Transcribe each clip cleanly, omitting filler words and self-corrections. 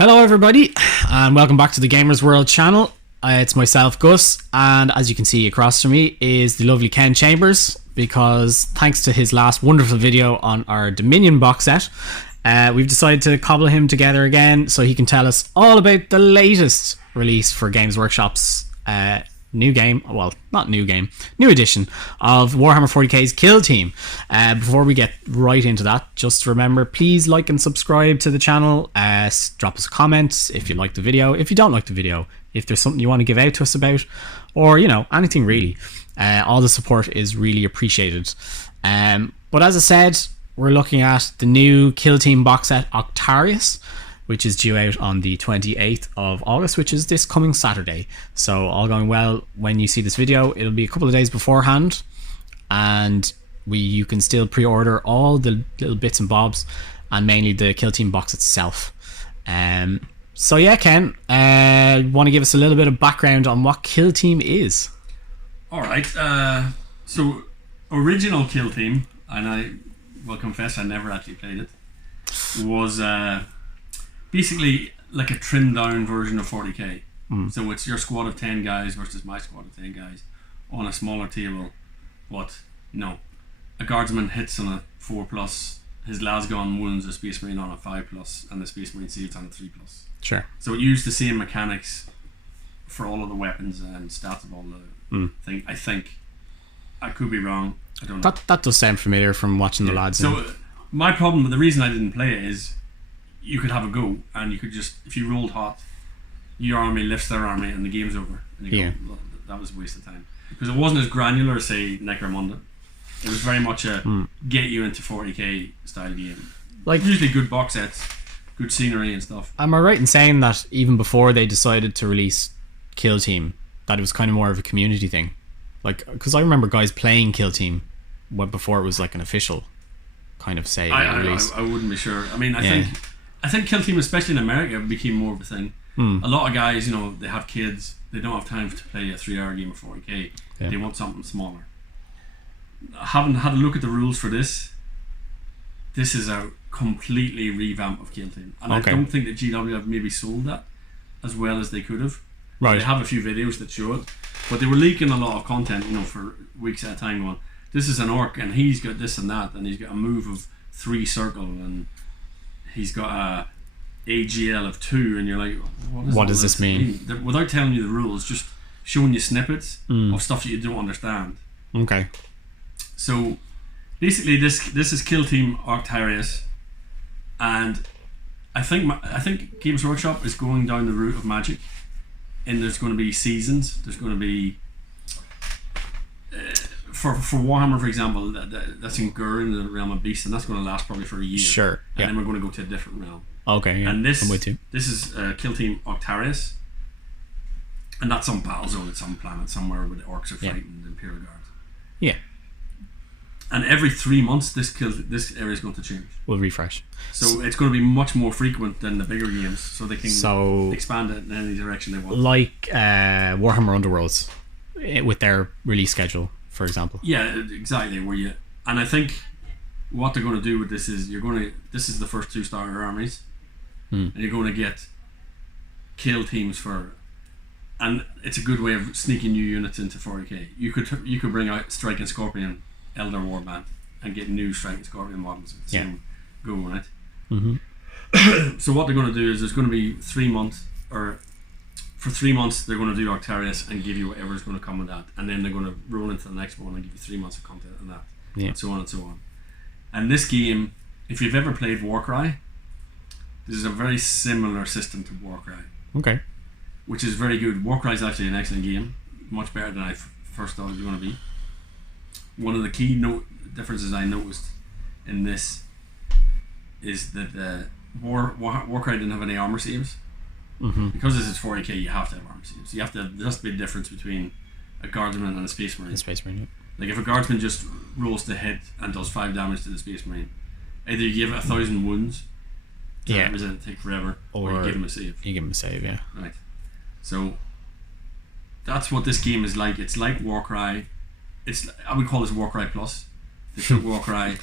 Hello everybody and welcome back to the Gamers World channel. It's myself, Gus, and as you can see across from me is the lovely Ken Chambers, because thanks to his last wonderful video on our Dominion box set, we've decided to cobble him together again so he can tell us all about the latest release for Games Workshop's new game, well, not new game, new edition of Warhammer 40k's Kill Team. Before we get right into that, just remember, please like and subscribe to the channel. Drop us a comment if you like the video, if you don't like the video, if there's something you want to give out to us about, or, you know, anything really. All the support is really appreciated. But as I said, we're looking at the new Kill Team box set Octarius, which is due out on the 28th of August, which is this coming Saturday. So all going well, when you see this video, it'll be a couple of days beforehand, and you can still pre-order all the little bits and bobs, and mainly the Kill Team box itself. So yeah, Ken, want to give us a little bit of background on what Kill Team is? All right. So original Kill Team, and I will confess I never actually played it, was basically like a trimmed down version of 40k. So it's your squad of 10 guys versus my squad of 10 guys on a smaller table. But, you know, a guardsman hits on a 4+, his lasgun wounds a space marine on a 5+, and the space marine saves on a 3+. Sure. So it used the same mechanics for all of the weapons and stats of all the thing. I think. I could be wrong. I don't know. That does sound familiar from watching the lads. So my problem, the reason I didn't play it is you could have a go, and you could just, if you rolled hot, your army lifts their army and the game's over. And you go, that was a waste of time. Because it wasn't as granular as, say, Necromunda. It was very much a get you into 40k style game. Like usually good box sets, good scenery and stuff. Am I right in saying that even before they decided to release Kill Team, that it was kind of more of a community thing? Like, because I remember guys playing Kill Team before it was like an official kind of say release. I wouldn't be sure. I mean, I think Kill Team, especially in America, became more of a thing. A lot of guys, you know, they have kids, they don't have time to play a 3-hour game of 40k. They want something smaller. Having had a look at the rules for this is a completely revamp of Kill Team, and I don't think that GW have maybe sold that as well as they could have. Right. They have a few videos that show it, but they were leaking a lot of content, you know, for weeks at a time, going, this is an orc and he's got this and that, and he's got a move of 3 circle, and he's got a AGL of 2, and you're like, what does this mean? Without telling you the rules, just showing you snippets of stuff that you don't understand. Okay. So basically, this is Kill Team Octarius, and I think Games Workshop is going down the route of Magic, and there's going to be seasons. There's going to be for Warhammer, for example, that's in Gur, in the realm of beasts, and that's going to last probably for a year. Sure. And then we're going to go to a different realm. Okay. Yeah. And this, I'm with you. This is Kill Team Octarius, and that's some battle zone at some planet somewhere where the orcs are fighting the Imperial Guard. Yeah. And every 3 months, this area is going to change. We'll refresh. So it's going to be much more frequent than the bigger games, so they can expand it in any direction they want. Like Warhammer Underworlds, with their release schedule, for example. Yeah, exactly. And I think what they're going to do with this is this is the first 2 starter armies, and you're going to get kill teams for, and it's a good way of sneaking new units into 40k. You could bring out Strike and Scorpion Elder Warband and get new Strike and Scorpion models at the same go, right? So what they're going to do is there's going to be 3 months, or for 3 months they're going to do Octarius and give you whatever's going to come with that, and then they're going to roll into the next one and give you 3 months of content and that, and so on and so on. And this game, if you've ever played Warcry, this is a very similar system to Warcry. Okay. Which is very good. Warcry is actually an excellent game, much better than I first thought it was going to be. One of the key differences I noticed in this is that Warcry didn't have any armor saves. Because this is 40k, you have to have armor saves. There has to be a difference between a guardsman and a space marine. Like if a guardsman just rolls to hit and does 5 damage to the space marine, either you give it 1,000 wounds, it take forever, or you give him a save. You give him a save, yeah. Right. So that's what this game is like. It's like Warcry. I would call this Warcry Plus. They took Warcry,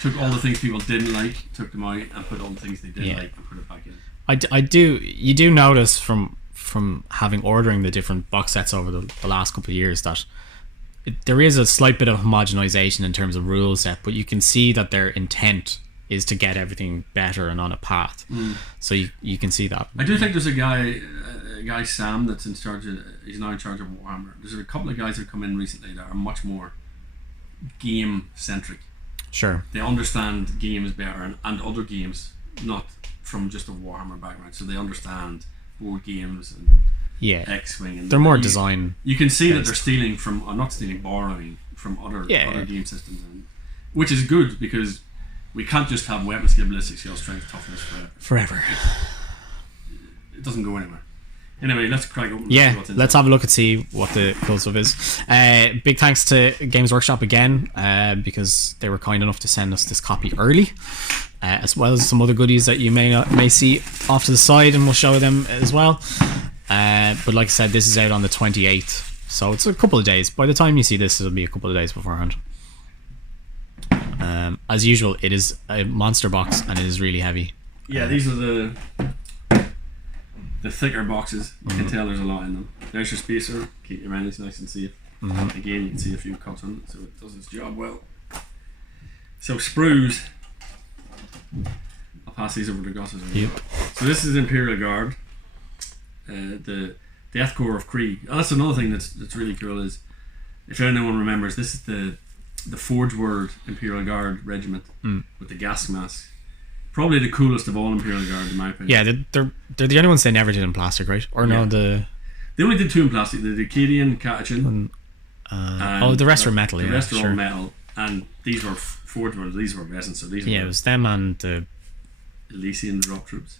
took all the things people didn't like, took them out, and put all the things they did like and put it back in. I do. You do notice from having ordering the different box sets over the last couple of years that there is a slight bit of homogenization in terms of rule set, but you can see that their intent is to get everything better and on a path. So you can see that. I do think there's a guy Sam that's in charge of. He's now in charge of Warhammer. There's a couple of guys that have come in recently that are much more game centric. Sure. They understand games better and other games, not from just a Warhammer background. So they understand board games and X-Wing. And they're more design. You can see that they're stealing from, not stealing, borrowing from other game systems, which is good because we can't just have weapon skill, ballistic skill, strength, toughness forever. It doesn't go anywhere. Anyway, let's crack open. Let's have a look and see what the cool stuff is. Big thanks to Games Workshop again, because they were kind enough to send us this copy early, as well as some other goodies that you may see off to the side, and we'll show them as well. But like I said, this is out on the 28th, so it's a couple of days. By the time you see this, it'll be a couple of days beforehand. As usual, it is a monster box and it is really heavy. Yeah, these are the thicker boxes. You can tell there's a lot in them. There's your spacer, keep your menus nice and safe. Again, you can see a few cuts on it, so it does its job well. So sprues, I'll pass these over to Gus as well. Yep. So this is Imperial Guard, the Death Corps of Krieg. Oh, that's another thing that's really cool is, if anyone remembers, this is the Forge World Imperial Guard regiment with the gas mask. Probably the coolest of all Imperial Guard, in my opinion. Yeah, they're the only ones they never did in plastic, right? Or no, they only did two in plastic: the Acadian, Catachin. The rest were metal. The rest are all metal, and these were Forge World. These were resin, so these. Yeah, it was them and the Elysian drop troops.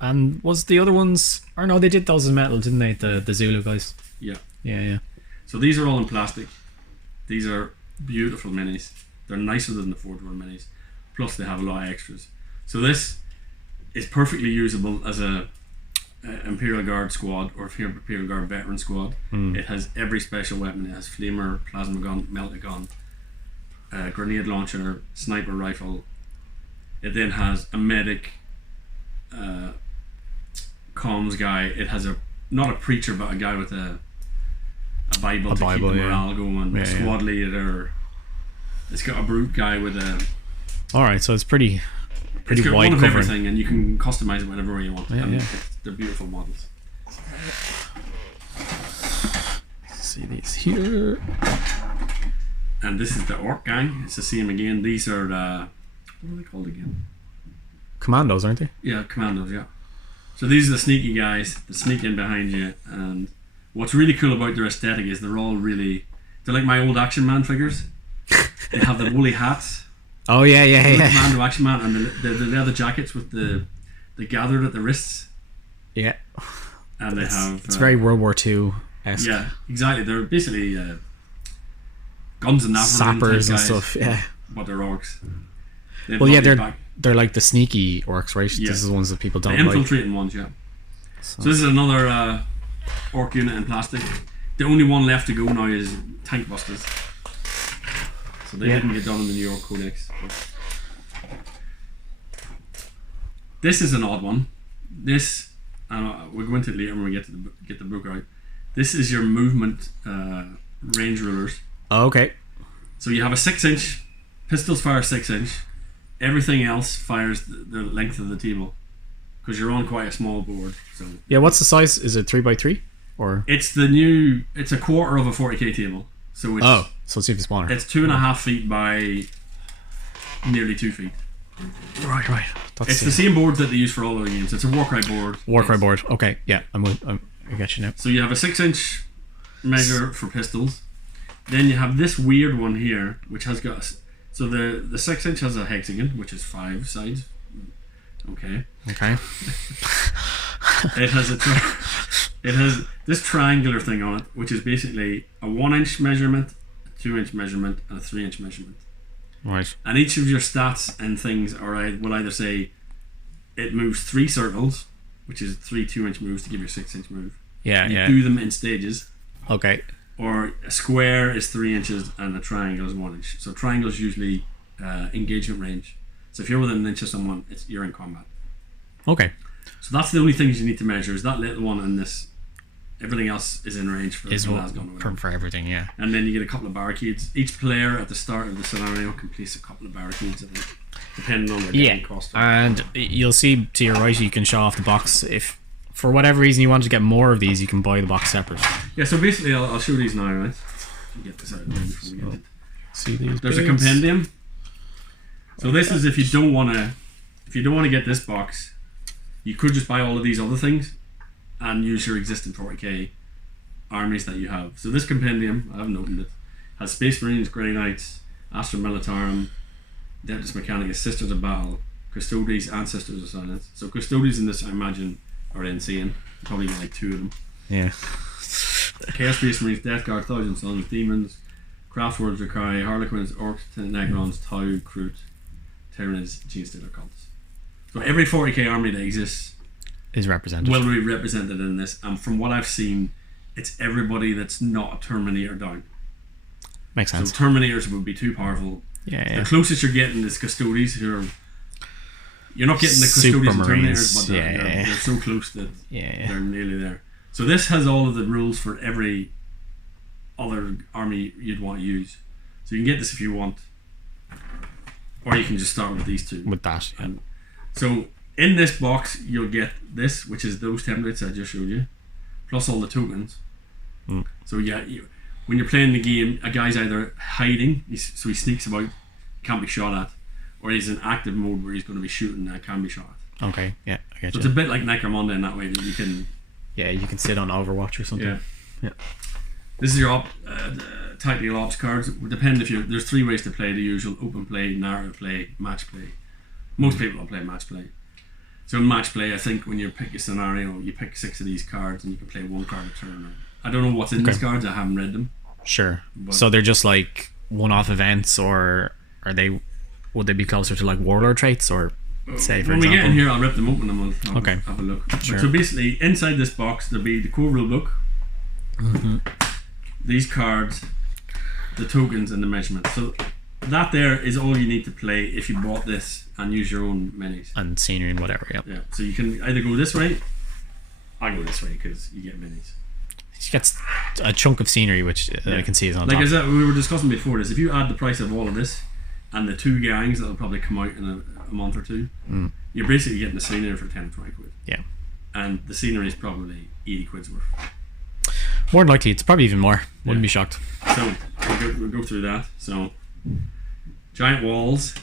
And was the other ones? Or no, they did those in metal, didn't they? The Zulu guys. Yeah. So these are all in plastic. These are beautiful minis. They're nicer than the Forge World minis. Plus, they have a lot of extras. So this is perfectly usable as a Imperial Guard squad or Imperial Guard veteran squad. It has every special weapon. It has flamer, plasma gun, melta gun, grenade launcher, sniper rifle. It then has a medic, comms guy. It has not a preacher, but a guy with a Bible to keep the morale going. A squad leader. It's got a brute guy with a. All right, so it's pretty it's got wide one of covering. Everything, and you can customize it whatever way you want. Yeah. They're beautiful models. See these here. And this is the Orc gang. It's the same again. These are the, what are they called again? Commandos, aren't they? Yeah, commandos. Yeah. So these are the sneaky guys that sneak in behind you. And what's really cool about their aesthetic is they're like my old Action Man figures. They have the woolly hats. Oh yeah. Commando Action Man, and the leather jackets with the gathered at the wrists. Yeah. And they have. It's very World War II-esque. Yeah, exactly. They're basically guns and sappers and stuff. Yeah. But they're orcs. They're like the sneaky orcs, right? Yeah. These are the ones that people don't the like. infiltrating ones, yeah. So this is another orc unit in plastic. The only one left to go now is Tank Busters. So they didn't get done in the New York Codex. This is an odd one. This, we'll go into it later when we get the book out. This is your movement range rulers. Oh, okay. So you have a 6-inch, pistols fire 6-inch. Everything else fires the length of the table because you're on quite a small board. So yeah, what's the size? Is it 3x3 or? It's a quarter of a 40k table. So it's so it's even smaller. It's 2.5 feet by nearly 2 feet. Right. It's the same board that they use for all other games. It's a Warcry board. Warcry board. Okay, yeah, I get you now. So you have a 6-inch measure for pistols. Then you have this weird one here, which has got. So the 6-inch has a hexagon, which is 5 sides. Okay. It has this triangular thing on it, which is basically a 1-inch measurement, a 2-inch measurement, and a 3-inch measurement. Right. And each of your stats and things will either say it moves 3 circles, which is 3 2-inch moves to give you a 6-inch move. Yeah, you do them in stages. Okay. Or a square is 3 inches and a triangle is 1 inch. So triangle is usually engagement range. So if you're within an inch of someone, you're in combat. Okay. So that's the only things you need to measure, is that little one and this. Everything else is in range for for everything, yeah. And then you get a couple of barricades. Each player at the start of the scenario can place a couple of barricades, I think, depending on their game cost. And you'll see to your right, you can show off the box. If for whatever reason you want to get more of these, you can buy the box separate. Yeah, so basically I'll show these now, right? Get this out of the way before we get it. See these. There's a compendium. So this is if you don't want to get this box, you could just buy all of these other things and use your existing 40k armies that you have. So this compendium, I haven't opened it, has Space Marines, Grey Knights, Astra Militarum, Adeptus Mechanicus, Sisters of Battle, Custodes, and Sisters of Silence. So Custodes in this, I imagine, are insane. Probably like 2 of them. Yeah. Chaos Space Marines, Death Guard, Thousand Sons, Demons, Craftwords, Drakai, Harlequins, Orcs, Necrons, Tau, Kroot, Tyranids, Genestealer Cults. So every 40k army that exists is represented. Will be represented in this, and from what I've seen, it's everybody that's not a Terminator down. Makes sense. So Terminators would be too powerful. Yeah. The closest you're getting is Custodes, who are. You're not getting the Custodes and Terminators, but they're so close that they're nearly there. So this has all of the rules for every other army you'd want to use. So you can get this if you want, or you can just start with these two. With that, yeah. And so in this box, you'll get this, which is those templates I just showed you, plus all the tokens. So yeah, when you're playing the game, a guy's either hiding, so he sneaks about, can't be shot at, or he's in active mode where he's going to be shooting and can be shot at. Okay, yeah, I get so you. It's a bit like Necromunda in that way that you can. Yeah, you can sit on Overwatch or something. Yeah. This is your tactical ops cards. It would depend if there's 3 ways to play: the usual open play, narrative play, match play. Most people will play match play. So in match play, I think when you pick a scenario, you pick 6 of these cards and you can play 1 card a turn. I don't know what's in these cards. I haven't read them. Sure. So they're just like one-off events, or are they? Would they be closer to like warlord traits, or say for when example? we get in here, I'll rip them open and we'll have a look. Sure. So basically, inside this box, there'll be the core rule book, these cards, the tokens, and the measurements. So that there is all you need to play if you bought this and use your own minis and scenery and whatever. Yep. Yeah. So you can either go this way. I go this way because you get minis. She gets a chunk of scenery, which I can see is on like top. as we were discussing before, is if you add the price of all of this and the 2 gangs that'll probably come out in a month or 2, you're basically getting the scenery for 10 or 20 quid. Yeah. And the scenery is probably 80 quid's worth. More than likely, it's probably even more. Wouldn't be shocked. So we'll go through that. So giant walls.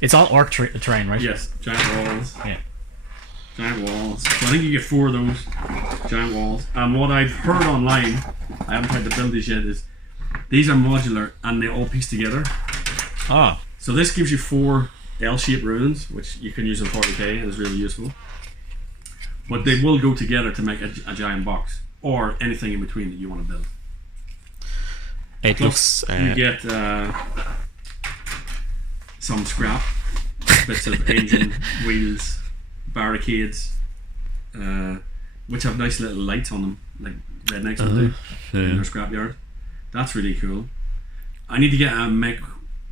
It's all orc terrain, right? Yes, giant walls. Yeah. Giant walls. So I think you get 4 of those giant walls. And what I've heard online, I haven't tried to build these yet, is these are modular and they all piece together. Ah. So this gives you 4 L-shaped ruins, which you can use in 40k and is really useful. But they will go together to make a giant box, or anything in between that you want to build. It looks. You get some scrap, bits of engine, wheels, barricades, which have nice little lights on them, like rednecks would do in their scrapyard. That's really cool. I need to get a Mech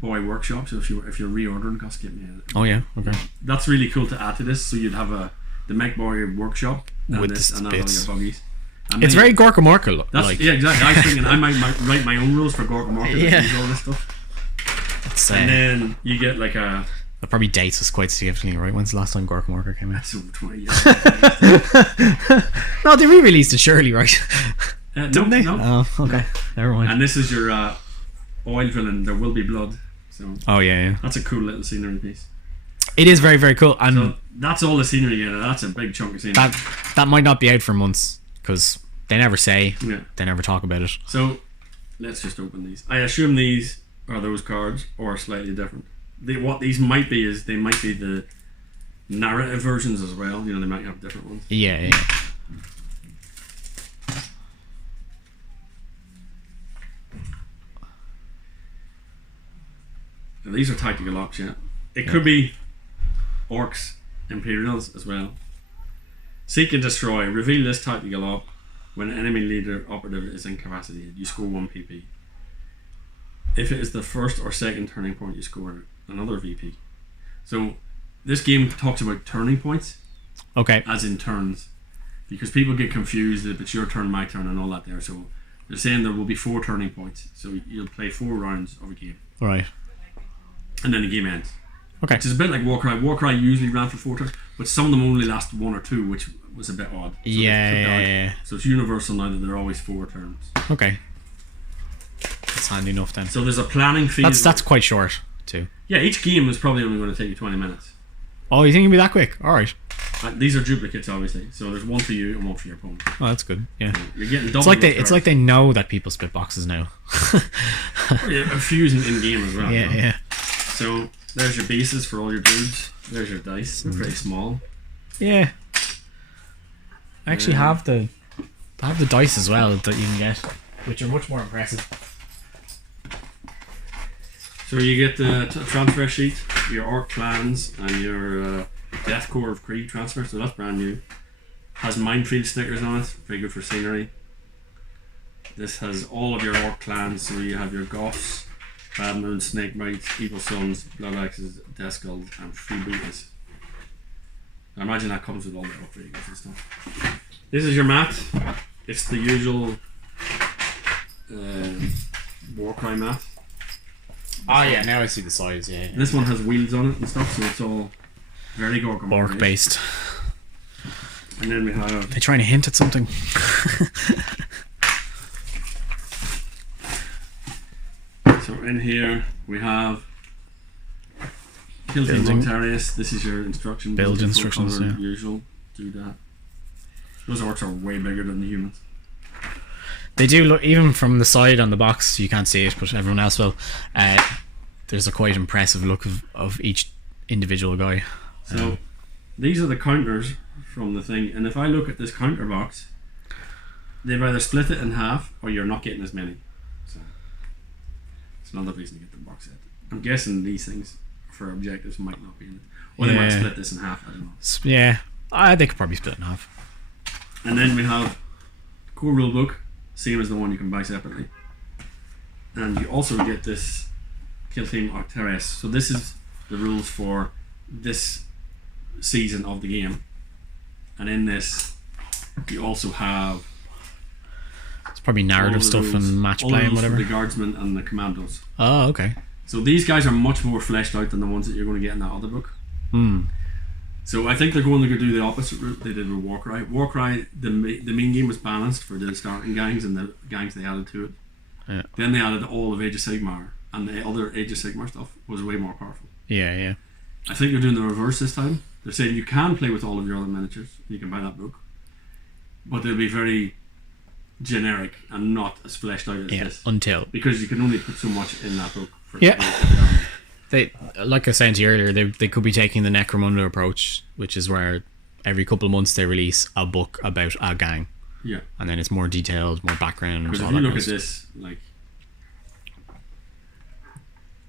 Boy workshop, so if you're reordering, Gus, get me a. Oh yeah, okay. That's really cool to add to this. So you'd have the Mech Boy workshop and with this and all bits. your buggies. And it's very Gorka Morka like. Yeah, exactly. I was thinking I might write my own rules for Gorka Morka that use all this stuff. And then you get like a. That probably dates us quite significantly, right? When's the last time Gorka Morka came out? That's over 20 years. No, they re-released it surely, right? Didn't they? No. Oh, okay. Never mind. And this is your oil villain. There will be blood. So. Oh yeah. That's a cool little scenery piece. It is very, very cool, and so that's all the scenery in it. That's a big chunk of scenery. That might not be out for months because they never say. Yeah. They never talk about it. So let's just open these. I assume these are those cards or slightly different. What these might be is they might be the narrative versions as well. You know, they might have different ones. Yeah. Now, these are tactical ops, yeah. It could be orcs, imperials as well. Seek and destroy. Reveal this tactical op when an enemy leader operative is incapacitated. You score 1 PP. If it is the first or second turning point, you score another VP. So this game talks about turning points. Okay. As in turns. Because people get confused if it's your turn, my turn, and all that there. So they're saying there will be 4 turning points. So you'll play 4 rounds of a game. Right. And then the game ends. Okay. Which is a bit like Warcry. Warcry usually ran for 4 turns, but some of them only last 1 or 2, which was a bit odd. So yeah. So it's universal now that they're always 4 turns. Okay. That's handy enough then. So there's a planning phase. That's quite short too. Yeah, each game is probably only going to take you 20 minutes. Oh, you think it'll be that quick? Alright. These are duplicates, obviously. So there's one for you and one for your opponent. Oh, that's good. Yeah. You're getting double. It's like they know that people split boxes now. Yeah, a fusion in game as well. Yeah, yeah. So there's your bases for all your dudes. There's your dice. They're pretty small. Yeah. I actually have the dice as well that you can get, which are much more impressive. So you get the transfer sheet, your orc clans, and your Death Core of Creed transfer. So that's brand new. Has minefield stickers on it. Very good for scenery. This has all of your orc clans. So you have your Goths, Bad Moon, Snake Bites, Evil Sons, Blood Axes, Death Skulls, and Freebooters. I imagine that comes with all the upgrades and stuff. This is your mat. It's the usual Warcry mat. Oh yeah, now I see the size. Yeah. This one has wheels on it and stuff, so it's all very Gork based. And then we have. They're trying to hint at something. So in here we have Kill Team Octarius. This is your instruction. Build instructions. Yeah. Usual. Do that. Those orcs are way bigger than the humans. They do look, even from the side on the box, you can't see it, but everyone else will. There's a quite impressive look of each individual guy. So these are the counters from the thing, and if I look at this counter box, they've either split it in half or you're not getting as many. So it's another reason to get the box set. I'm guessing these things for objectives might not be in it. Or they might split this in half, I don't know. Yeah, they could probably split it in half. And then we have core rulebook, same as the one you can buy separately. And you also get this Kill Team Octarius. So this is the rules for this season of the game. And in this, you also have... It's probably narrative stuff rules, and match play and whatever. The guardsmen and the commandos. Oh, okay. So these guys are much more fleshed out than the ones that you're going to get in that other book. Hmm. So I think they're going to go do the opposite route they did with Warcry. Warcry, the main game was balanced for the starting gangs and the gangs they added to it. Yeah. Then they added all of Age of Sigmar, and the other Age of Sigmar stuff was way more powerful. Yeah, yeah. I think they're doing the reverse this time. They're saying you can play with all of your other miniatures. You can buy that book, but they'll be very generic and not as fleshed out as this. Until, because you can only put so much in that book. For They, like I was saying to you earlier, they could be taking the Necromunda approach, which is where every couple of months they release a book about a gang. Yeah. And then it's more detailed, more background. Because if you look at this, like,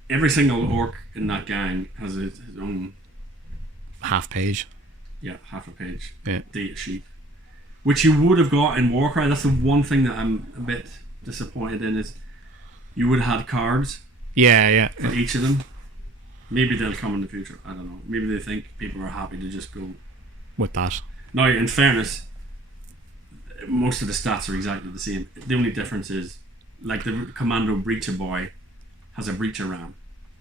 every single orc in that gang has his own half page. Yeah, half a page. Yeah. Data sheet, which you would have got in Warcry. That's the one thing that I'm a bit disappointed in, is you would have had cards. Yeah, yeah. For each of them. Maybe they'll come in the future. I don't know. Maybe they think people are happy to just go with that. Now, in fairness, most of the stats are exactly the same. The only difference is, like, the Commando Breacher Boy has a Breacher Ram.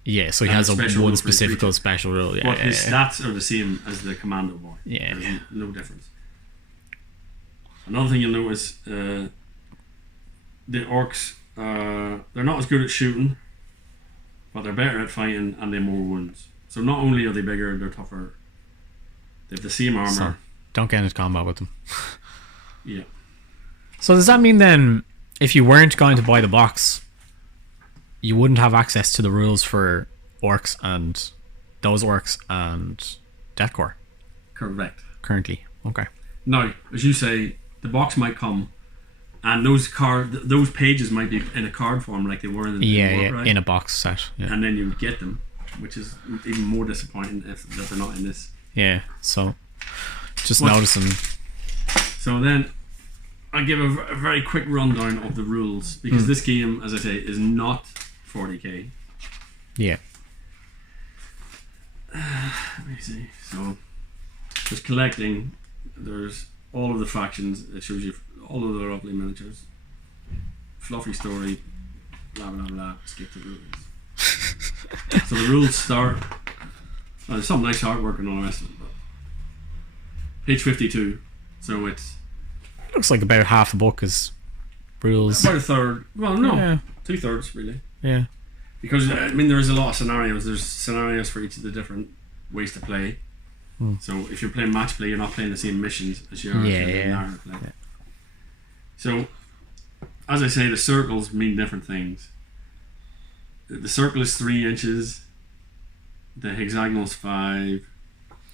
Yeah, so he has one specific special rule. Yeah, but his stats are the same as the Commando Boy. Yeah, There's no difference. Another thing you'll notice, the orcs, they're not as good at shooting, but they're better at fighting and they have more wounds. So not only are they bigger, they're tougher. They have the same armor. So, don't get into combat with them. Yeah. So does that mean then, if you weren't going to buy the box, you wouldn't have access to the rules for orcs and Deathcore? Correct. Currently, okay. Now, as you say, the box might come, and those pages might be in a card form like they were in the Warcry, in a box set. Yeah. And then you get them, which is even more disappointing if they're not in this. Yeah. So, just noticing. So then, I'll give a very quick rundown of the rules, because this game, as I say, is not 40k. Yeah. Let me see. So there's collecting. There's all of the factions. It shows you all of the lovely miniatures. Fluffy story. Blah blah blah. Skip the rules. So the rules start. There's some nice artwork and all the rest of it. But page 52. So it's looks like about half the book is rules. about a third. Well, no, Yeah. 2/3 really. Yeah. Because I mean, there is a lot of scenarios. There's scenarios for each of the different ways to play. So if you're playing match play, you're not playing the same missions as you are if you're playing narrative play. Yeah. So, as I say, the circles mean different things. The circle is 3 inches. The hexagonal is 5.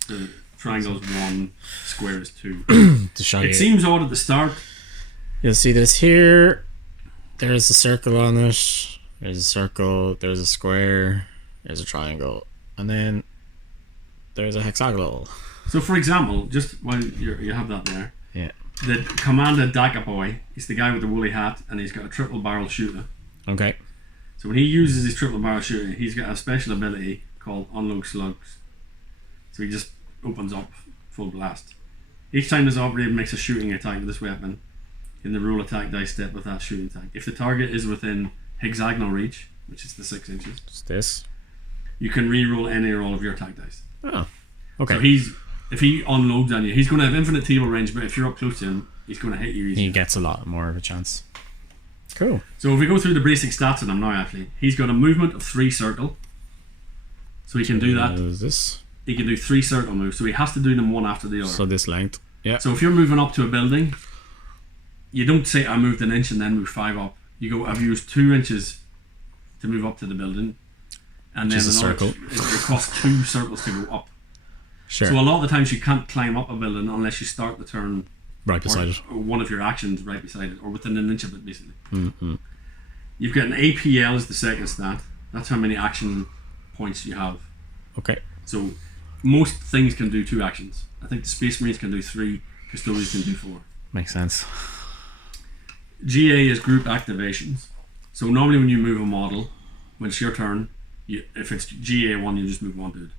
The triangle is 1. Square is 2. To show It you. seems odd at the start. You'll see this here. There's a circle on it. There's a circle. There's a square. There's a triangle. And then there's a hexagonal. So, for example, just while you have that there, Yeah. the Commander Daka Boy is the guy with the woolly hat, and he's got a triple barrel shooter. Okay. So when he uses his triple barrel shooter, he's got a special ability called Unload Slugs. So he just opens up full blast. Each time this operator makes a shooting attack with this weapon, in the roll attack dice step with that shooting attack. If the target is within hexagonal reach, which is the 6 inches, It's this. you can re-roll any or all of your attack dice. Oh. Okay. So if he unloads on you, he's going to have infinite table range, but if you're up close to him, he's going to hit you easy. He gets a lot more of a chance. Cool. So if we go through the basic stats on him now, actually, he's got a movement of 3 circle. So he can do that. Is this? He can do 3 circle moves, so he has to do them one after the other. So this length. Yeah. So if you're moving up to a building, you don't say I moved an inch and then move 5 up. You go, I've used 2 inches to move up to the building, and then Which is a circle. It costs 2 circles to go up. Sure. So a lot of the times you can't climb up a building unless you start the turn right beside it. or one of your actions right beside it, or within an inch of it, basically. Mm-hmm. You've got an APL as the second stat. That's how many action points you have. Okay. So most things can do 2 actions. I think the Space Marines can do 3. Custodians can do 4. Makes sense. GA is group activations. So normally when you move a model, when it's your turn, if it's GA1, you just move one dude.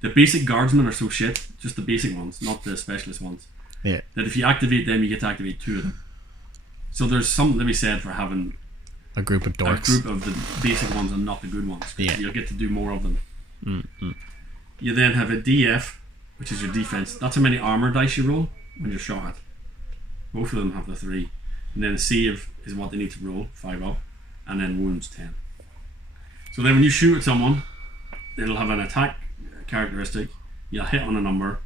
The basic guardsmen are so shit, just the basic ones, not the specialist ones, Yeah. that if you activate them, you get to activate 2 of them. So there's something to be said for having A group of a dorks. group of the basic ones and not the good ones. Yeah. You'll get to do more of them. Mm-hmm. You then have a DF, which is your defense. That's how many armor dice you roll when you're shot at. Both of them have the 3. And then a save is what they need to roll, 5 up. And then wounds, 10. So then when you shoot at someone, it'll have an attack characteristic. You'll hit on a number.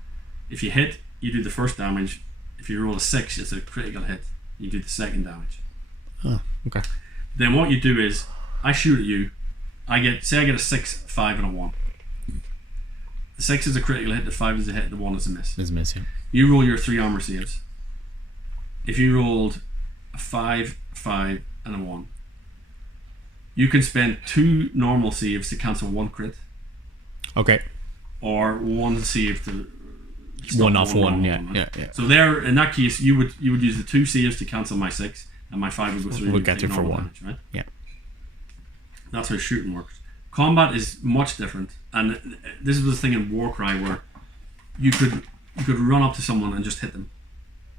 If you hit, you do the first damage. If you roll a 6, it's a critical hit. You do the second damage. Oh, okay. Then what you do is, I shoot at you. I get a 6, 5, and a 1. The 6 is a critical hit, the 5 is a hit, the 1 is a miss. It's missing. You roll your 3 armor saves. If you rolled a 5, 5, and a 1, you can spend 2 normal saves to cancel 1 crit, Okay. or 1 save to stop One off one. normal Yeah. one. Yeah. Yeah. So there, in that case, you would use the 2 saves to cancel my 6, and my 5 would go through. We'll and get take you for normal 1. damage, right? Yeah. That's how shooting works. Combat is much different, and this was the thing in Warcry where you could run up to someone and just hit them,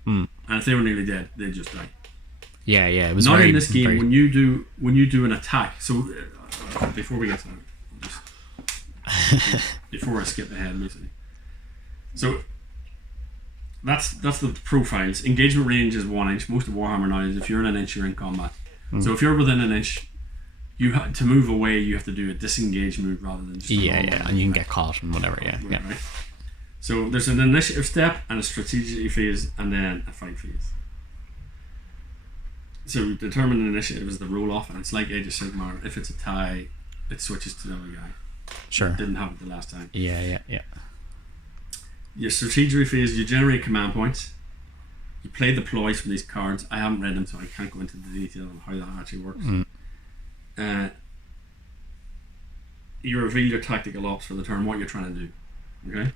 and if they were nearly dead, they'd just die. Yeah. Yeah. It was Not very, in this game. very- When you do an attack. So before we get to that, before I skip ahead, basically. So that's the profiles. Engagement range is 1 inch. Most of Warhammer now is if you're in an inch, you're in combat. So if you're within an inch, to move away, you have to do a disengage move rather than just a Yeah. normal Yeah. And you can get caught and whatever. Yeah. Yeah. Right. So there's an initiative step and a strategy phase and then a fight phase. So determine an initiative is the roll off, and it's like Age of Sigmar. If it's a tie, it switches to the other guy. Sure. Didn't have it the last time. Yeah. Yeah. Yeah. Your strategy phase, you generate command points. You play the ploys from these cards. I haven't read them, so I can't go into the detail on how that actually works. You reveal your tactical ops for the turn, what you're trying to do. Okay?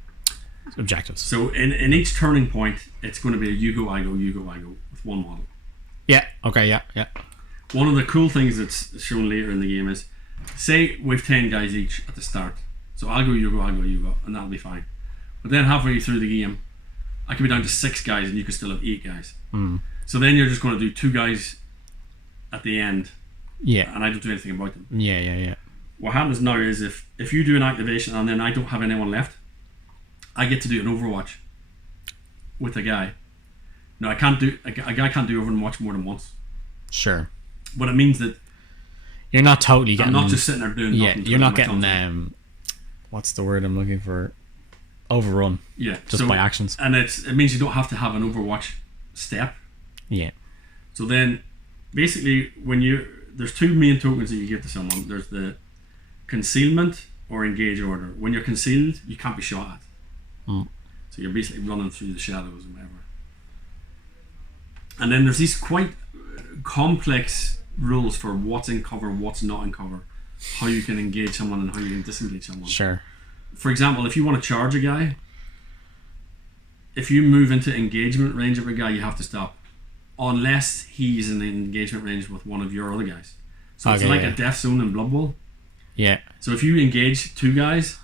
Objectives. So in each turning point, it's going to be a you go, I go with one model. Yeah. Okay. Yeah. Yeah. One of the cool things that's shown later in the game is, say we've 10 guys each at the start. So I'll go, you go, I'll go, you go, and that'll be fine. But then halfway through the game, I could be down to 6 guys and you could still have 8 guys. So then you're just going to do 2 guys at the end. Yeah. And I don't do anything about them. Yeah. What happens now is if you do an activation and then I don't have anyone left, I get to do an Overwatch with a guy. No, a guy can't do Overwatch more than once. Sure. But it means that you're not totally getting... I'm not just sitting there doing nothing. Yeah, you're not getting... what's the word I'm looking for? Overrun. Yeah. Just by actions. And it means you don't have to have an Overwatch step. Yeah. So then, basically, there's 2 main tokens that you give to someone. There's the concealment or engage order. When you're concealed, you can't be shot at. So you're basically running through the shadows and whatever. And then there's these quite complex rules for what's in cover, what's not in cover, how you can engage someone and how you can disengage someone. Sure. For example, if you want to charge a guy, if you move into engagement range of a guy, you have to stop. Unless he's in engagement range with one of your other guys. So it's like a death zone in Blood Bowl. Yeah. So if you engage 2 guys,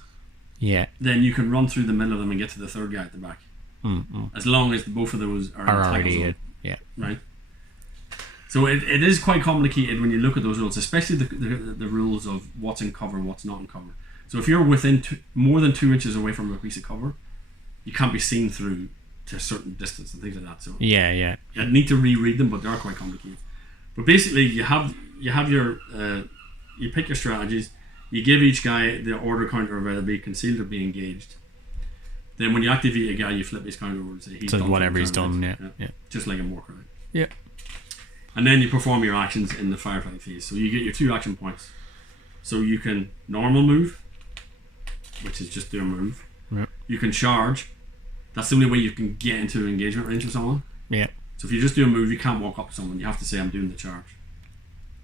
then you can run through the middle of them and get to the 3rd guy at the back. As long as both of those are already in. Yeah. Right? So it is quite complicated when you look at those rules, especially the rules of what's in cover, what's not in cover. So if you're within more than 2 inches away from a piece of cover, you can't be seen through to a certain distance and things like that. So yeah. I need to reread them, but they are quite complicated. But basically, you have your you pick your strategies. You give each guy the order counter of either be concealed or be engaged. Then when you activate a guy, you flip his counter over and say he's done whatever he's done. Yeah. Just like in Warcry. Yeah. And then you perform your actions in the firefight phase. So you get your 2 action points. So you can normal move, which is just do a move. Yeah. You can charge. That's the only way you can get into engagement range with someone. Yeah. So if you just do a move, you can't walk up to someone. You have to say, I'm doing the charge.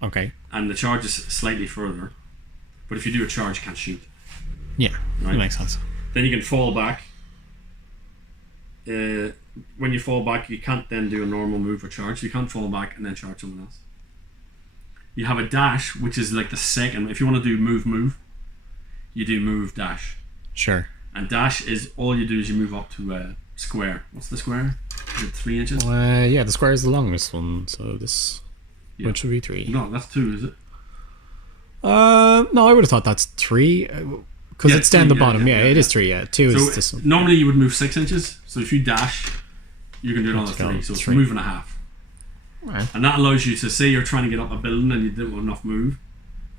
Okay. And the charge is slightly further. But if you do a charge, you can't shoot. Yeah, right? That makes sense. Then you can fall back. When you fall back, you can't then do a normal move or charge. You can't fall back and then charge someone else. You have a dash, which is like the second. If you want to do move, you do move dash. Sure. And dash is all you do is you move up to a square. What's the square? Is it 3 inches? Yeah, the square is the longest one. So this, which would be 3. No, that's 2, is it? No, I would have thought that's 3 because it's down the bottom. Yeah, it is 3. Yeah, 2 is this one. Normally you would move 6 inches. So if you dash, you can do another 3. So it's 3. move and a half. Right. And that allows you to say you're trying to get up a building and you didn't have enough move.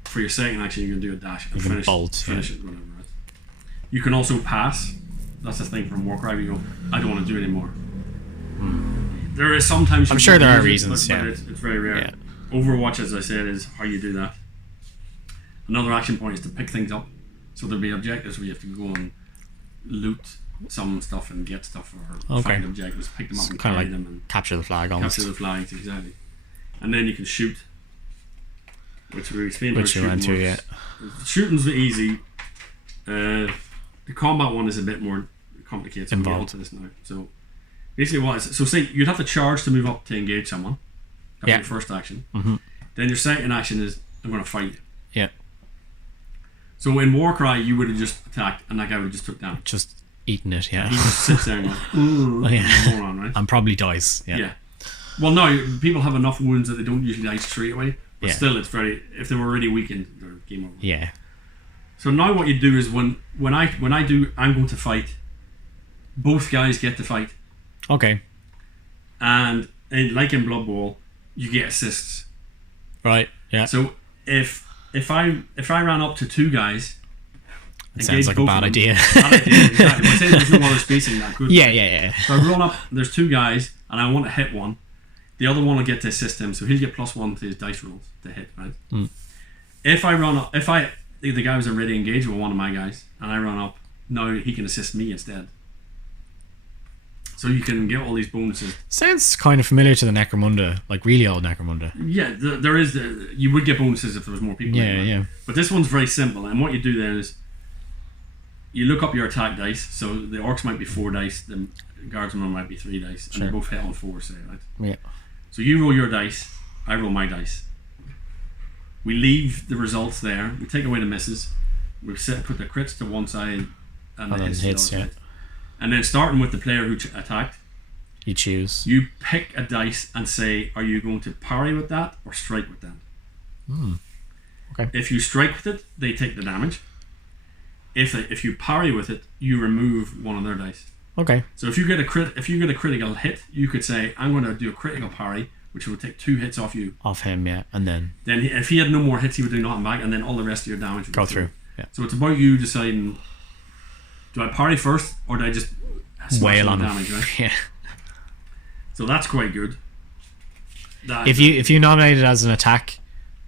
For your second action, you can do a dash and finish it, whatever. Right? You can also pass. That's the thing from Warcry. You go, I don't want to do it anymore. There is sometimes. I'm sure there are reasons. But it's very rare. Yeah. Overwatch, as I said, is how you do that. Another action point is to pick things up. So there'll be objectives where you have to go and loot some stuff and get stuff or find objectives, pick them up and carry them and capture the flag. Almost. Capture the flags, exactly. And then you can shoot, which we explained. Which you went to, yeah. Shooting's easy. The combat one is a bit more complicated. So we'll get onto this now. So basically, what is it? So say you'd have to charge to move up to engage someone. That's your first action. Then your second action is I'm going to fight. Yeah. So in Warcry, you would have just attacked, and that guy would have just took down. Just eating it, yeah. He just sits there and goes, ooh, moron, right? And probably dies, yeah. Well, no, people have enough wounds that they don't usually die straight away. But still, it's very. If they were already weakened, they're game over. Yeah. So now what you do is when I do I'm going to fight, both guys get to fight. Okay. And like in Blood Bowl, you get assists. Right. Yeah. So if I ran up to 2 guys. It sounds like a bad idea. Bad idea, exactly. But say there's no other spacing that good. Yeah. So I run up, there's 2 guys, and I want to hit one. The other one will get to assist him, so he'll get +1 to his dice rolls to hit, right? If I run up, the guy was already engaged with one of my guys, and I run up, now he can assist me instead. So you can get all these bonuses. Sounds kind of familiar to the Necromunda, like really old Necromunda. Yeah, there is. You would get bonuses if there was more people. Yeah. But this one's very simple, and what you do then is you look up your attack dice. So the orcs might be 4 dice, the guardsmen might be 3 dice, and they both hit on 4, say, right? Yeah. So you roll your dice, I roll my dice. We leave the results there. We take away the misses. We've put the crits to one side and the hits hits, to the other side. And then starting with the player who attacked, you choose. You pick a dice and say, are you going to parry with that or strike with that? Okay. If you strike with it, they take the damage. If you parry with it, you remove one of their dice. Okay. So if you get a critical hit, you could say, I'm going to do a critical parry, which will take 2 hits off you. Off him, yeah, and then If he had no more hits, he would do nothing back, and then all the rest of your damage would go through. Yeah. So it's about you deciding, do I parry first or do I just wail on damage, him? Right? Yeah. So that's quite good. If you nominate it as an attack,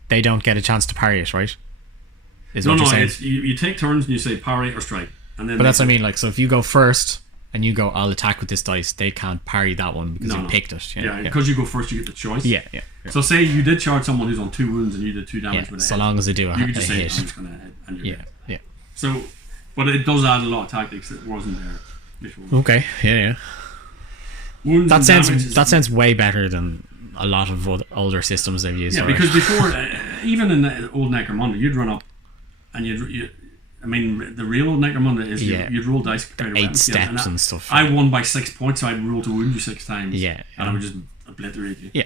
they don't get a chance to parry it, right? You take turns and you say parry or strike, and then. But that's what I mean. Like, so if you go first and you go, I'll attack with this dice, they can't parry that one because you picked it. Yeah, because you go first, you get the choice. Yeah. So say you did charge someone who's on 2 wounds and you did 2 damage with a hit. So long as they do a hit. You could just say, I'm just going to hit, and you're good. Yeah. So, but it does add a lot of tactics that wasn't there before. Okay. Yeah. Wounds that sounds way better than a lot of older systems they've used. Yeah, because before, even in the old Necromunda, you'd run up and I mean, the real old Necromunda is you'd roll dice compared to 8 steps and stuff. I won by 6 points, so I'd roll to wound you 6 times. Yeah. And I would just obliterate you. Yeah.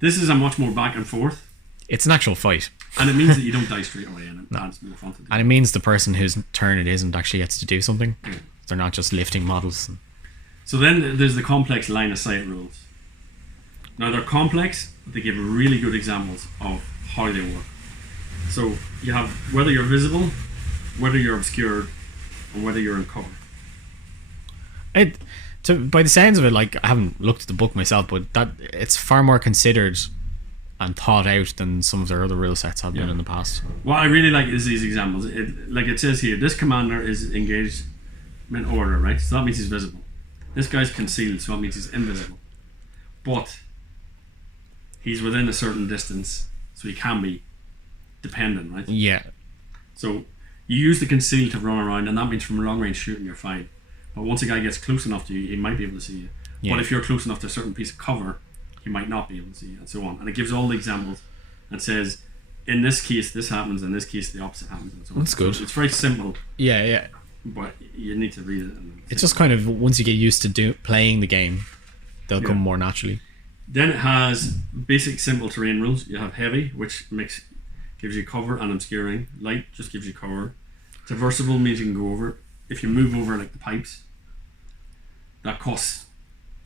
This is a much more back and forth. It's an actual fight. And it means that you don't die straight away, and it adds more fun to do. And it means the person whose turn it isn't actually gets to do something. Yeah. They're not just lifting models. So then there's the complex line of sight rules. Now they're complex, but they give really good examples of how they work. So you have whether you're visible, whether you're obscured, and whether you're in cover. By the sounds of it, like, I haven't looked at the book myself, but that it's far more considered and thought out than some of their other rule sets have been in the past. What I really like is these examples. Like it says here, this commander is engaged in order, right? So that means he's visible. This guy's concealed, so that means he's invisible. But he's within a certain distance, so he can be dependent, right? Yeah. So you use the conceal to run around, and that means from long range shooting you're fine. But once a guy gets close enough to you, he might be able to see you. Yeah. But if you're close enough to a certain piece of cover, he might not be able to see you, and so on. And it gives all the examples and says, in this case this happens, in this case the opposite happens, and so on. That's good. So it's very simple. Yeah. But you need to read it. It's just kind of, once you get used to playing the game, they'll come more naturally. Then it has basic simple terrain rules. You have heavy, which gives you cover and obscuring. Light just gives you cover. Traversable means you can go over. If you move over like the pipes, that costs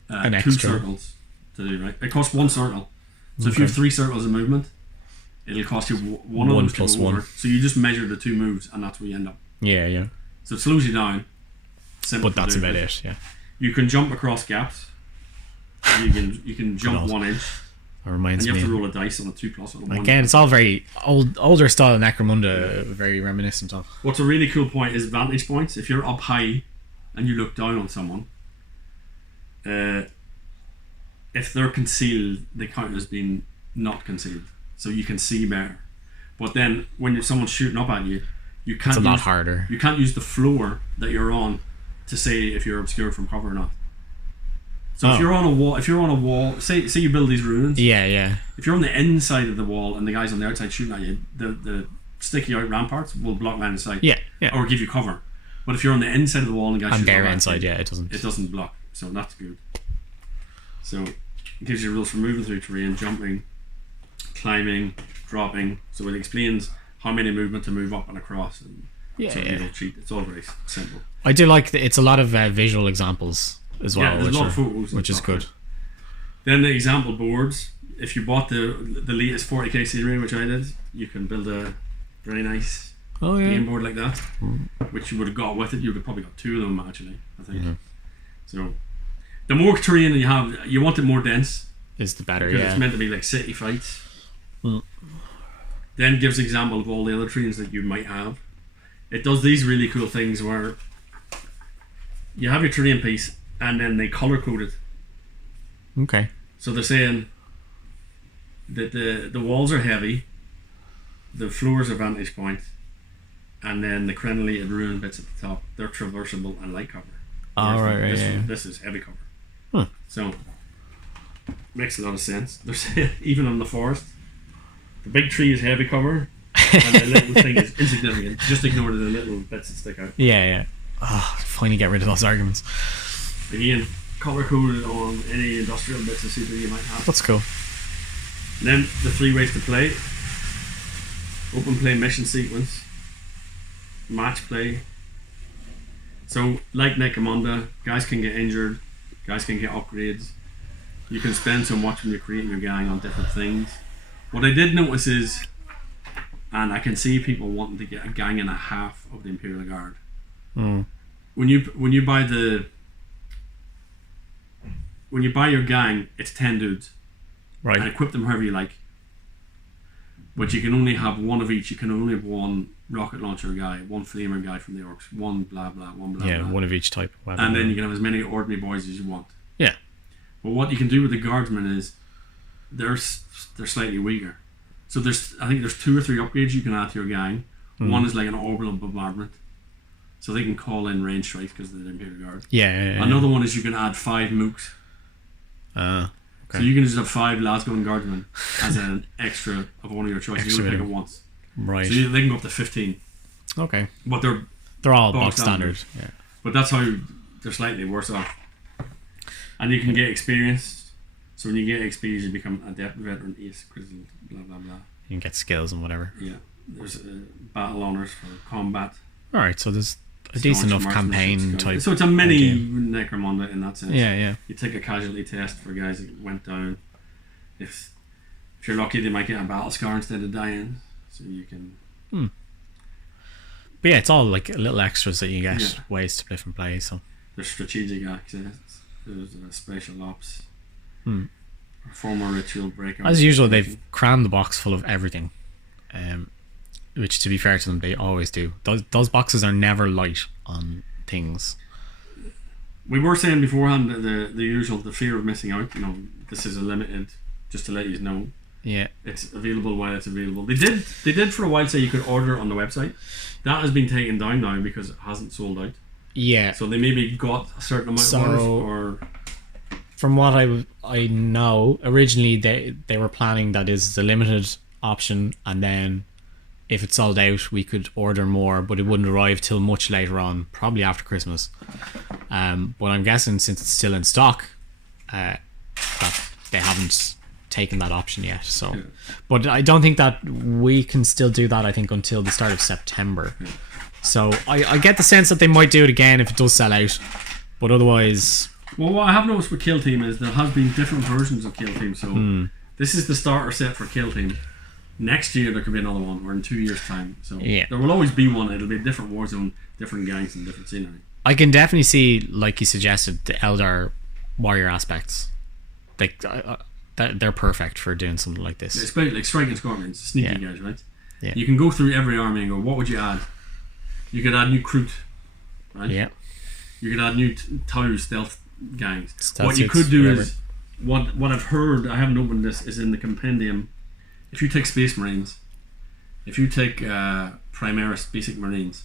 2 circles to do, right? It costs 1 circle. So if you have 3 circles of movement, it'll cost you one of those plus to go over. So you just measure the 2 moves, and that's where you end up. Yeah. So it slows you down. Simple, but that's about it. Yeah. You can jump across gaps. You can jump 1 inch. That reminds me. And you have to roll a dice on a 2+ or a 1. Again, it's all very older style Necromunda, very reminiscent of. What's a really cool point is vantage points. If you're up high and you look down on someone, if they're concealed, they count as being not concealed, so you can see better. But then when someone's shooting up at you, you can't. It's a lot harder. You can't use the floor that you're on to say if you're obscured from cover or not. So if you're on a wall, say you build these ruins. Yeah. If you're on the inside of the wall and the guy's on the outside shooting at you, the sticky out ramparts will block line of sight. Yeah. Or give you cover. But if you're on the inside of the wall and the guy's shooting at inside, you, it doesn't. It doesn't block. So that's good. So it gives you rules for moving through terrain, jumping, climbing, dropping. So it explains how many movement to move up and across, and you don't cheat. It's all very simple. I do like it's a lot of visual examples as well. Yeah, there's a lot of photos, which is good. Then the example boards. If you bought the latest 40k series, which I did, you can build a very nice game board like that, which you would have got with it. You would have probably got 2 of them actually, I think. Mm-hmm. So the more terrain you have, you want it more dense. Is the better, because it's meant to be like city fights. Then gives example of all the other terrains that you might have. It does these really cool things where you have your terrain piece and then they color code it. Okay. So they're saying that the walls are heavy, the floors are vantage point, and then the crenellated ruin bits at the top, they're traversable and light cover. This is heavy cover. Huh. So makes a lot of sense. They're saying even on the forest, the big tree is heavy cover, And the little thing is insignificant. Just ignore the little bits that stick out. Yeah. Oh, finally get rid of those arguments. Again, color coded on any industrial bits of CP you might have. That's cool. And then the 3 ways to play: open play, mission sequence, match play. So, like Necromunda, guys can get injured, guys can get upgrades. You can spend so much when you're creating your gang on different things. What I did notice is, and I can see people wanting to get a gang and a half of the Imperial Guard. When you buy your gang, it's 10 dudes. Right. And equip them however you like. But you can only have one of each. You can only have one rocket launcher guy, one flamer guy from the orcs, one blah blah, one blah blah. Yeah, one of each type. And then you can have as many ordinary boys as you want. Yeah. But what you can do with the guardsmen is they're slightly weaker. So I think there's 2 or 3 upgrades you can add to your gang. One is like an orbital bombardment, so they can call in range strikes because they're the Imperial Guard. Yeah. Another one is you can add 5 mooks. Okay. So you can just have 5 Lasgun guardsmen as an extra of one of your choices. You only pick it once. Right. So they can go up to 15. Okay. But they're all box standard. Yeah. But that's how they're slightly worse off. And you can get experience. So when you get experience, you become adept, veteran, ace, grizzled, blah blah blah. You can get skills and whatever. Yeah. There's battle honors for combat. All right. So there's a decent enough campaign type. So it's a mini Necromunda in that sense. Yeah. You take a casualty test for guys that went down. If you're lucky, they might get a battle scar instead of dying. So you can. But yeah, it's all like little extras that you get, ways to different plays. So there's strategic access. There's special ops. Former ritual breaker. As usual, they've crammed the box full of everything. Which, to be fair to them, they always do. Those boxes are never light on things. We were saying beforehand that the usual, the fear of missing out. This is a limited, just to let you know. Yeah. It's available while it's available. They did for a while say you could order it on the website. That has been taken down now because it hasn't sold out. Yeah. So they maybe got a certain amount of orders, or... From what I know, originally they were planning that is the limited option, and then if it sold out, we could order more, but it wouldn't arrive till much later on, probably after Christmas. But I'm guessing since it's still in stock, that they haven't taken that option yet. So, but I don't think that we can still do that. I think until the start of September. So I get the sense that they might do it again if it does sell out, but otherwise. Well, what I have noticed with Kill Team is there has been different versions of Kill Team. So this is the starter set for Kill Team. Next year there could be another one, or in 2 years' time. So there will always be one. It'll be a different war zone, different gangs, and different scenery. I can definitely see, like you suggested, the Eldar warrior aspects. Like they're perfect for doing something like this. Especially like striking scorpions, sneaky guys, right? Yeah. You can go through every army and go, what would you add? You could add new Kroot, right? Yeah. You could add new Tau stealth gangs. Stealth what you suits, could do whatever. is, what I've heard, I haven't opened this, is in the compendium. If you take Space Marines, if you take Primaris Basic Marines,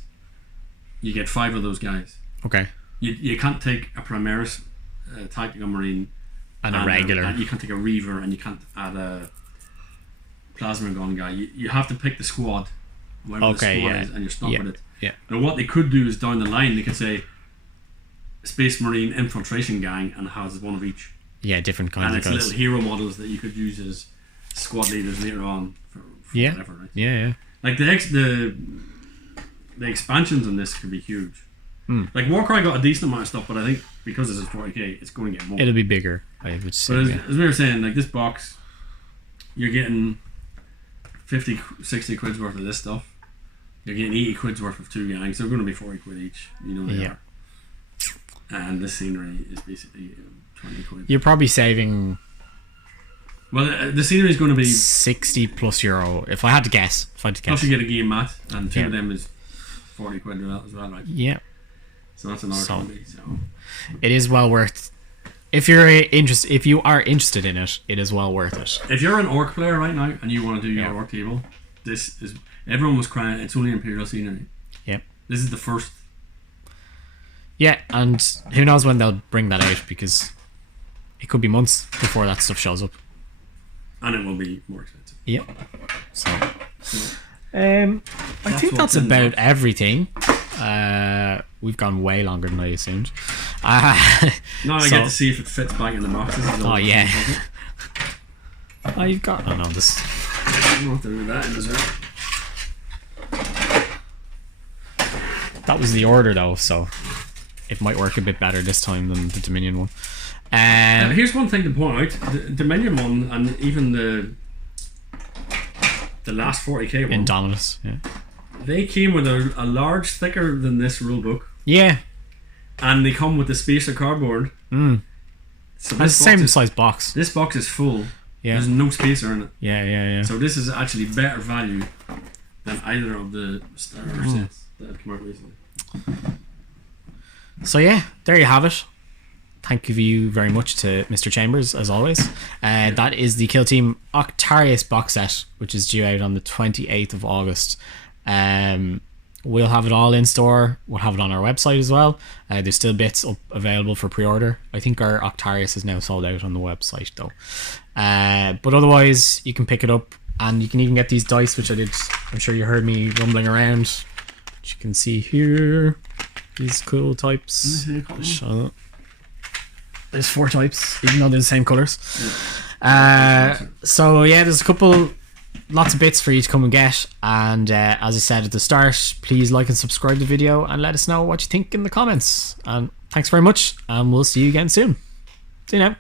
you get 5 of those guys. Okay. You can't take a Primaris Tactical Marine and a regular. You can't take a Reaver, and you can't add a Plasma Gun guy. You have to pick the squad, whatever the squad is, and you're stuck with it. Yeah. Now what they could do is down the line they could say Space Marine Infiltration Gang and has one of each. Yeah, different kinds and of it's guys. little hero models that you could use as squad leaders later on for whatever, right? Yeah. Like the expansions on this could be huge. Like Warcry got a decent amount of stuff, but I think because this is 40k, it's going to get more. It'll be bigger, I would say. But as we were saying, like this box, you're getting 50, 60 quid's worth of this stuff. You're getting 80 quid's worth of 2 gangs. They're going to be 40 quid each. You know they are. And this scenery is basically 20 quid. You're probably saving... Well, the scenery is going to be... 60 plus euro, if I had to guess. Plus you get a game mat, and 2 of them is 40 quid as well, right? Yeah. So that's another 20. So. It is well worth... If you are interested in it, it is well worth it. If you're an orc player right now, and you want to do your orc table, this is... Everyone was crying, it's only Imperial scenery. Yep. This is the first... Yeah, and who knows when they'll bring that out, because it could be months before that stuff shows up. And it will be more expensive. Yep. So I think that's about everything. We've gone way longer than I assumed. Now I get to see if it fits back in the boxes. Oh yeah. Oh, you've got. Oh no, this. I don't have to do that in as well. That was the order though, so it might work a bit better this time than the Dominion one. Here's one thing to point out: the Dominion one and even the last 40k one, Indominus, yeah. They came with a large, thicker than this rulebook. Yeah. And they come with the spacer cardboard. So it's the same size box. This box is full. Yeah. There's no spacer in it. Yeah. So this is actually better value than either of the starter sets that have come out recently. So yeah, there you have it. Thank you very much to Mr. Chambers, as always. That is the Kill Team Octarius box set, which is due out on the 28th of August. We'll have it all in store. We'll have it on our website as well. There's still bits up available for pre-order. I think our Octarius is now sold out on the website though. But otherwise, you can pick it up, and you can even get these dice, which I did. I'm sure you heard me rumbling around. Which you can see here. These cool types. There's 4 types, even though they're the same colours. So yeah, there's lots of bits for you to come and get. And as I said at the start, please like and subscribe to the video and let us know what you think in the comments. And thanks very much, and we'll see you again soon. See you now.